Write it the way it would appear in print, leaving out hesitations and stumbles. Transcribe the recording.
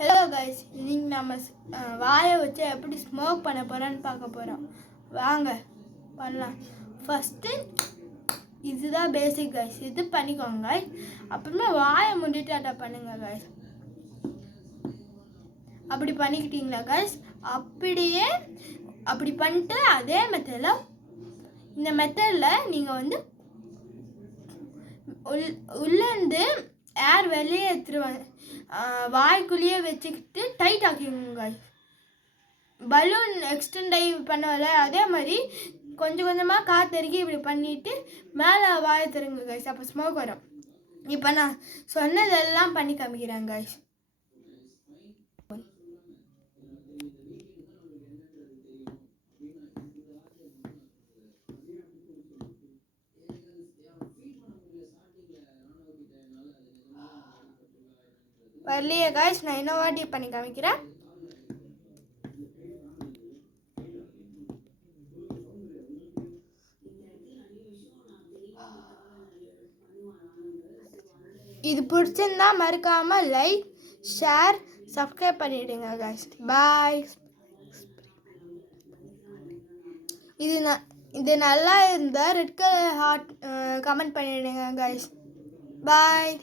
Hello guys, இன்னைக்கு நம்ம வாயை வச்சு எப்படி ஸ்மோக் பண்ண போகிறோன்னு பார்க்க போகிறோம். வாங்க பண்ணலாம். ஃபஸ்ட்டு இதுதான் பேசிக் கைஸ், இது பண்ணிக்கோங்க கைஸ். அப்புறமா வாயை மூடிட்டு அட்டை பண்ணுங்க கைஸ். அப்படி பண்ணிக்கிட்டீங்களா கைஸ்? அப்படி பண்ணிட்டு அதே மெத்தடில் இந்த மெத்தடில் நீங்கள் வந்து உள்ளேருந்து ஏர் வெளியே எடுத்துருவாங்க, வாய்க்குள்ளேயே வச்சுக்கிட்டு டைட் ஆக்கிங்க. பலூன் எக்ஸ்டெண்ட் ஆகி பண்ணல அதே மாதிரி கொஞ்சம் கொஞ்சமாக காற்றறிக்கி இப்படி பண்ணிவிட்டு மேலே வாயை தருங்க கைஸ். அப்போ ஸ்மோக் வரும். இப்போ நான் சொன்னதெல்லாம் பண்ணி காமிக்கிறேன் கைஸ். வரலையே கைஸ், நான் இன்னும் வாட்டி பண்ணி காமிக்கிறேன். இது பிடிச்சிருந்தா மறக்காமல் லைக், ஷேர், சப்ஸ்கிரைப் பண்ணிவிடுங்க கைஸ். பாய். இது நல்லா இருந்தால் ரெட் கலர் ஹார்ட் கமெண்ட் பண்ணிவிடுங்க கைஸ். பாய்.